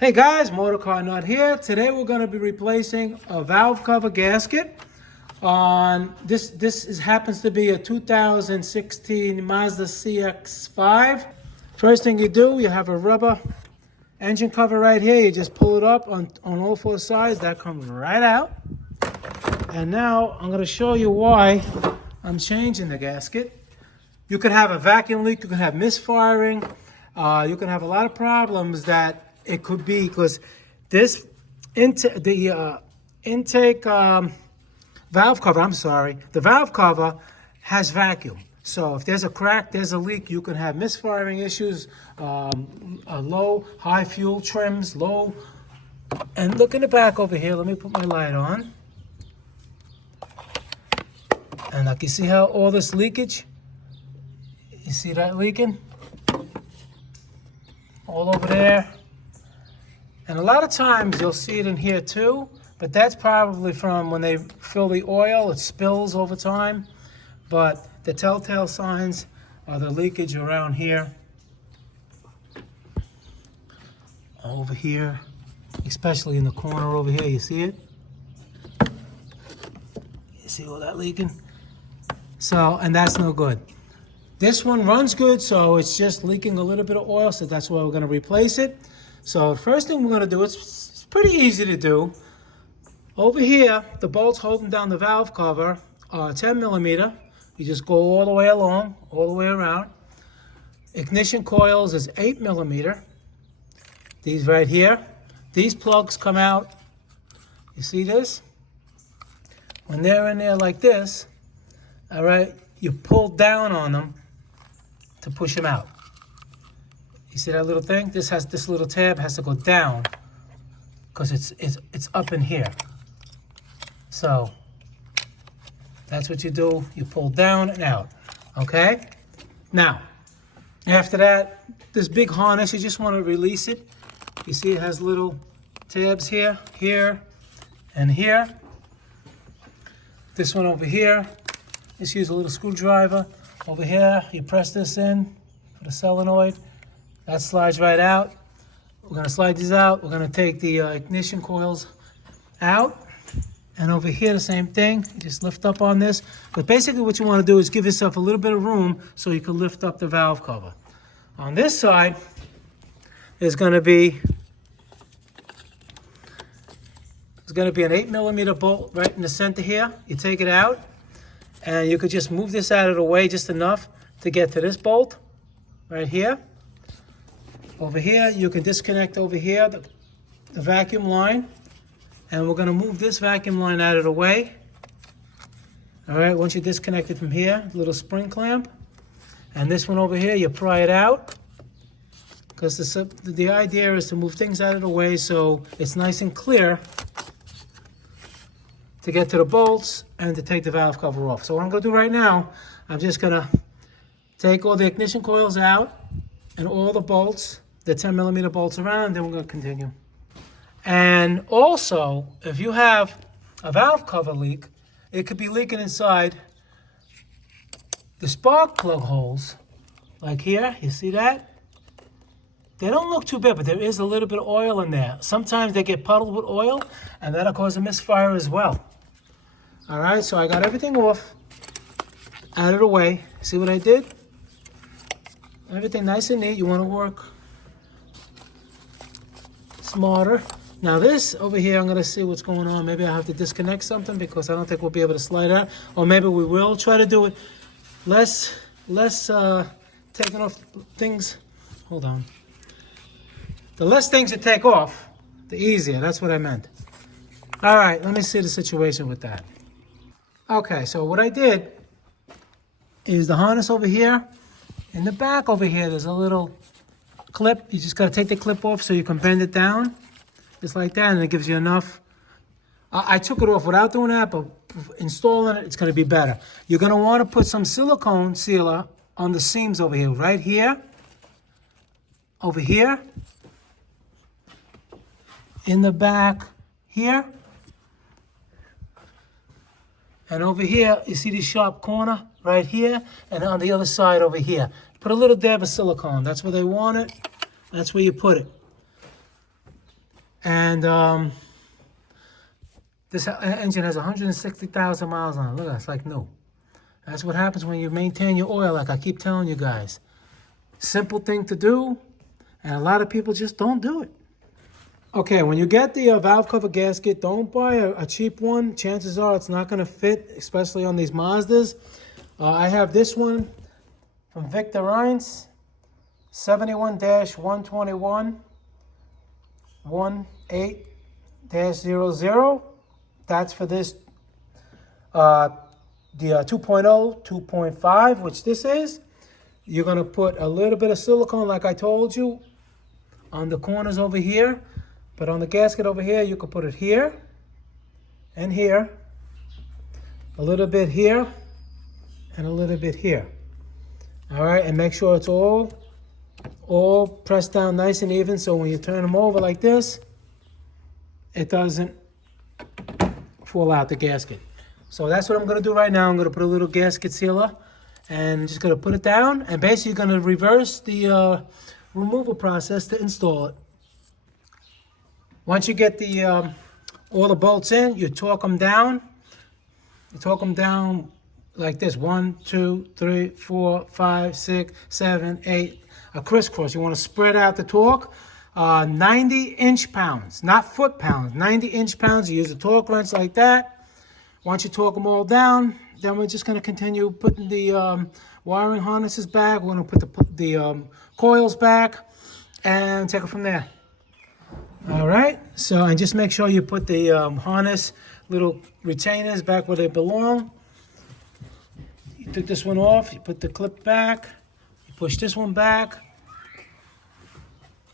Hey guys, Motorcar Nut here. Today we're going to be replacing a valve cover gasket on this happens to be a 2016 Mazda CX-5. First thing you do, you have a rubber engine cover right here. You just pull it up on all four sides. That comes right out. And now I'm going to show you why I'm changing the gasket. You could have a vacuum leak, you can have misfiring, you can have a lot of problems that it could be because this intake valve cover, the valve cover has vacuum. So if there's a crack, there's a leak, you can have misfiring issues, low, high fuel trims, low. And look in the back over here, let me put my light on. And like you see how all this leakage, you see that leaking? All over there. And a lot of times you'll see it in here too, but that's probably from when they fill the oil, it spills over time. But the telltale signs are the leakage around here, over here, especially in the corner over here, you see it? You see all that leaking? So, and that's no good. This one runs good, so it's just leaking a little bit of oil, so that's why we're gonna replace it. So the first thing we're going to do, it's pretty easy to do. Over here, the bolts holding down the valve cover are 10 millimeter. You just go all the way along, all the way around. Ignition coils is 8 millimeter. These right here. These plugs come out. You see this? When they're in there like this, all right, you pull down on them to push them out. You see that little thing? This little tab has to go down because it's up in here. So that's what you do. You pull down and out. Okay? Now, after that, this big harness, you just want to release it. You see it has little tabs here, here, and here. This one over here, just use a little screwdriver. Over here, you press this in for the solenoid. That slides right out. We're going to slide these out. We're going to take the ignition coils out. And over here, the same thing. You just lift up on this. But basically what you want to do is give yourself a little bit of room so you can lift up the valve cover. On this side, there's going to be an 8 millimeter bolt right in the center here. You take it out, and you could just move this out of the way just enough to get to this bolt right here. Over here, you can disconnect over here the vacuum line, and we're going to move this vacuum line out of the way. All right, once you disconnect it from here, little spring clamp, and this one over here, you pry it out, because the idea is to move things out of the way so it's nice and clear to get to the bolts and to take the valve cover off. So what I'm going to do right now, I'm just going to take all the ignition coils out and all the bolts, the 10 millimeter bolts around, then we're going to continue. And also, if you have a valve cover leak, it could be leaking inside the spark plug holes, like here, you see that? They don't look too bad, but there is a little bit of oil in there. Sometimes they get puddled with oil, and that'll cause a misfire as well. All right, so I got everything off, out of the way. See what I did? Everything nice and neat. You want to work smarter. Now this over here, I'm going to see what's going on. Maybe I have to disconnect something because I don't think we'll be able to slide out. Or maybe we will try to do it less taking off things. Hold on. The less things you take off, the easier. That's what I meant. All right, let me see the situation with that. Okay, so what I did is the harness over here. In the back over here, there's a little clip. You just got to take the clip off so you can bend it down, just like that, and it gives you enough. I took it off without doing that, but installing it, it's going to be better. You're going to want to put some silicone sealer on the seams over here, right here, over here, in the back here, and over here, you see the sharp corner right here, and on the other side over here. Put a little dab of silicone. That's where they want it. That's where you put it. And this engine has 160,000 miles on it. Look at that, it's like new. That's what happens when you maintain your oil, like I keep telling you guys. Simple thing to do, and a lot of people just don't do it. Okay, when you get the valve cover gasket, don't buy a cheap one. Chances are it's not going to fit, especially on these Mazdas. I have this one from Victor Reinz, 71-121 18-00. That's for this, the 2.0, 2.5, which this is. You're going to put a little bit of silicone, like I told you, on the corners over here. But on the gasket over here, you could put it here and here, a little bit here, and a little bit here. All right, and make sure it's all pressed down nice and even, so when you turn them over like this, it doesn't fall out the gasket. So that's what I'm going to do right now. I'm going to put a little gasket sealer and just going to put it down, and basically going to reverse the removal process to install it. Once you get the all the bolts in, you torque them down. You torque them down like this: 1, 2, 3, 4, 5, 6, 7, 8. A crisscross. You want to spread out the torque. 90 inch-pounds, not foot-pounds. 90 inch-pounds. You use a torque wrench like that. Once you torque them all down, then we're just going to continue putting the wiring harnesses back. We're going to put the coils back and take it from there. All right, so and just make sure you put the harness little retainers back where they belong. You took this one off, you put the clip back, you push this one back.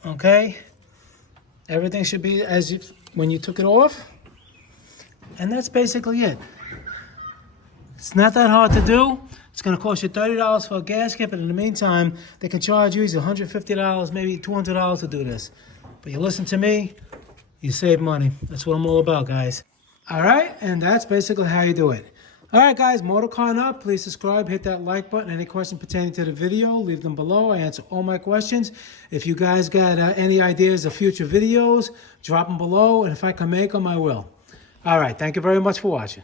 Okay, everything should be as if when you took it off, and that's basically it. It's not that hard to do. It's going to cost you $30 for a gasket, but in the meantime, they can charge you easy $150, maybe $200 to do this. But you listen to me, you save money. That's what I'm all about, guys. All right, and that's basically how you do it. All right, guys, Motorcar Up. Please subscribe, hit that like button. Any questions pertaining to the video, leave them below. I answer all my questions. If you guys got any ideas of future videos, drop them below, and if I can make them, I will. All right, thank you very much for watching.